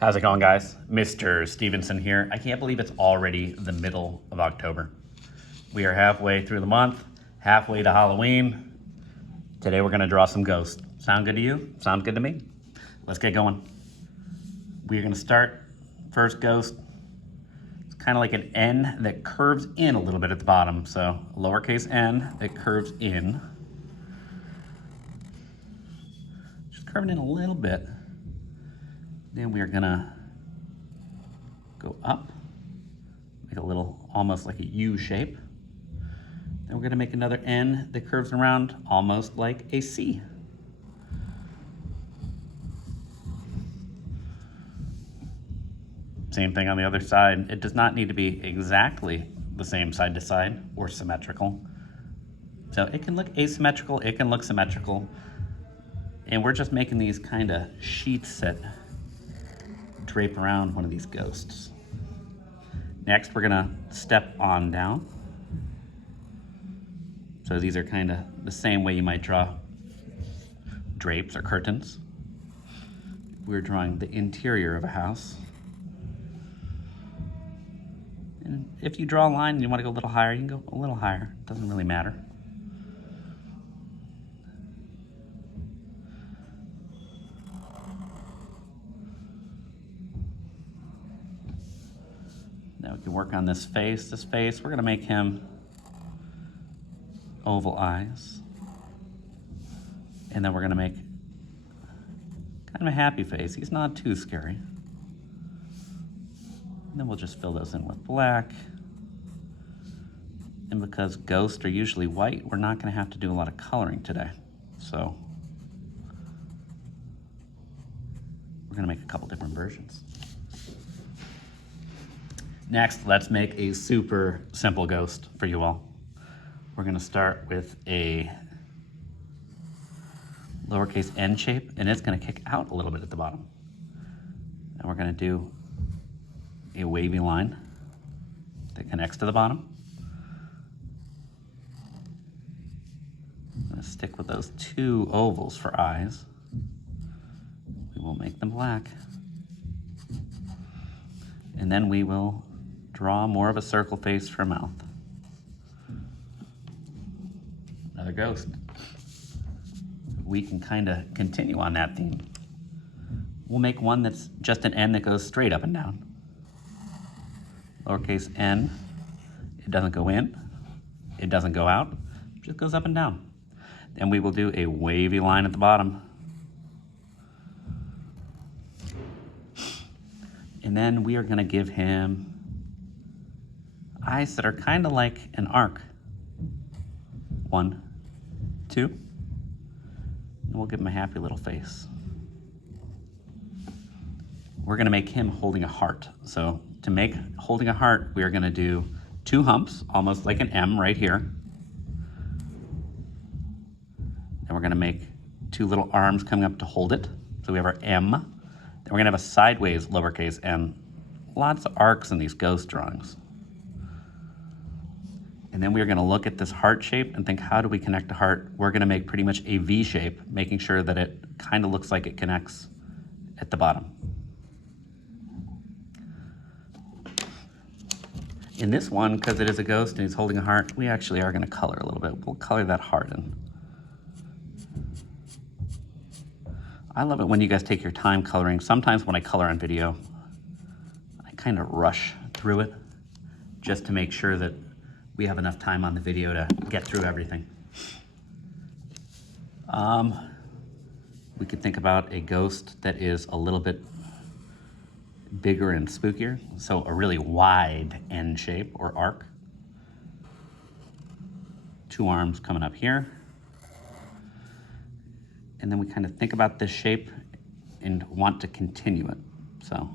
How's it going, guys? Mr. Stevenson here. I can't believe it's already the middle of October. We are halfway through the month, halfway to Halloween. Today we're gonna draw some ghosts. Sound good to you? Sounds good to me. Let's get going. We're gonna start first ghost. It's kind of like an N that curves in a little bit at the bottom. So lowercase n that curves in. Just curving in a little bit. Then we are gonna go up, make a little, almost like a U shape. Then we're gonna make another N that curves around almost like a C. Same thing on the other side. It does not need to be exactly the same side to side or symmetrical. So it can look asymmetrical, it can look symmetrical. And we're just making these kind of sheets that drape around one of these ghosts. Next, we're gonna step on down. So these are kind of the same way you might draw drapes or curtains. We're drawing the interior of a house. And if you draw a line and you want to go a little higher, you can go a little higher. It doesn't really matter. Now we can work on this face. This face, we're gonna make him oval eyes. And then we're gonna make kind of a happy face. He's not too scary. And then we'll just fill those in with black. And because ghosts are usually white, we're not gonna have to do a lot of coloring today. So we're gonna make a couple different versions. Next, let's make a super simple ghost for you all. We're gonna start with a lowercase n shape, and it's gonna kick out a little bit at the bottom. And we're gonna do a wavy line that connects to the bottom. I'm gonna stick with those two ovals for eyes. We will make them black. And then we will draw more of a circle face for a mouth. Another ghost. We can kind of continue on that theme. We'll make one that's just an N that goes straight up and down. Lowercase n, it doesn't go in, it doesn't go out, it just goes up and down. Then we will do a wavy line at the bottom. And then we are gonna give him eyes that are kind of like an arc. 1, 2, and we'll give him a happy little face. We're gonna make him holding a heart. So to make holding a heart, we are gonna do 2 humps, almost like an M right here. And we're gonna make 2 little arms coming up to hold it. So we have our M. Then we're gonna have a sideways lowercase n. Lots of arcs in these ghost drawings. And then we're gonna look at this heart shape and think, how do we connect a heart? We're gonna make pretty much a V shape, making sure that it kind of looks like it connects at the bottom. In this one, because it is a ghost and he's holding a heart, we actually are gonna color a little bit. We'll color that heart in. I love it when you guys take your time coloring. Sometimes when I color on video, I kind of rush through it just to make sure that we have enough time on the video to get through everything. We could think about a ghost that is a little bit bigger and spookier. So a really wide N shape or arc. 2 arms coming up here. And then we kind of think about this shape and want to continue it. So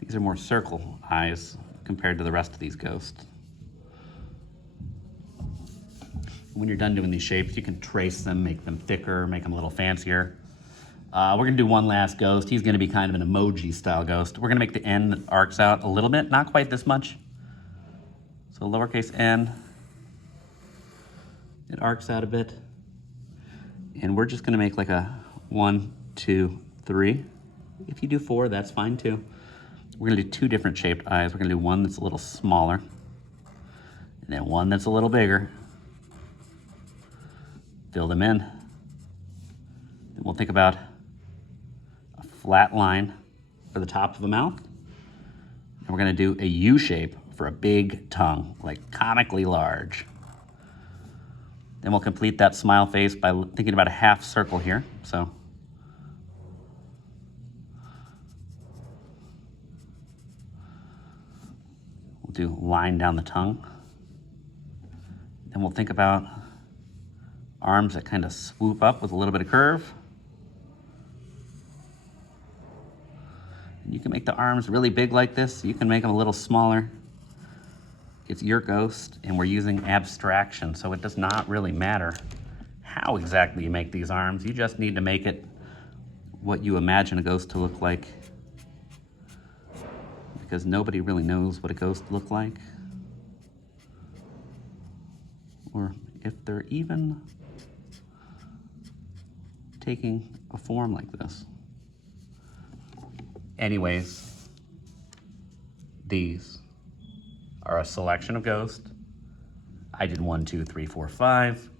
these are more circle eyes compared to the rest of these ghosts. When you're done doing these shapes, you can trace them, make them thicker, make them a little fancier. We're gonna do one last ghost. He's gonna be kind of an emoji style ghost. We're gonna make the N that arcs out a little bit, not quite this much. So lowercase n, it arcs out a bit. And we're just gonna make like a 1, 2, 3. If you do 4, that's fine too. We're gonna do 2 different shaped eyes. We're gonna do one that's a little smaller, and then one that's a little bigger. Fill them in. Then we'll think about a flat line for the top of the mouth. And we're gonna do a U shape for a big tongue, like comically large. Then we'll complete that smile face by thinking about a half circle here. So we'll do line down the tongue. Then we'll think about arms that kind of swoop up with a little bit of curve. And you can make the arms really big like this. You can make them a little smaller. It's your ghost, and we're using abstraction, so it does not really matter how exactly you make these arms. You just need to make it what you imagine a ghost to look like, because nobody really knows what a ghost looks like, or if they're even taking a form like this. Anyways, these are a selection of ghosts. I did 1, 2, 3, 4, 5.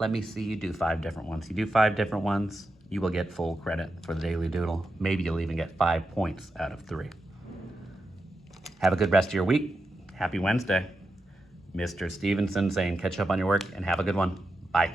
Let me see you do 5 different ones. You do 5 different ones, you will get full credit for the Daily Doodle. Maybe you'll even get 5 points out of 3. Have a good rest of your week. Happy Wednesday. Mr. Stevenson saying catch up on your work and have a good one. Bye.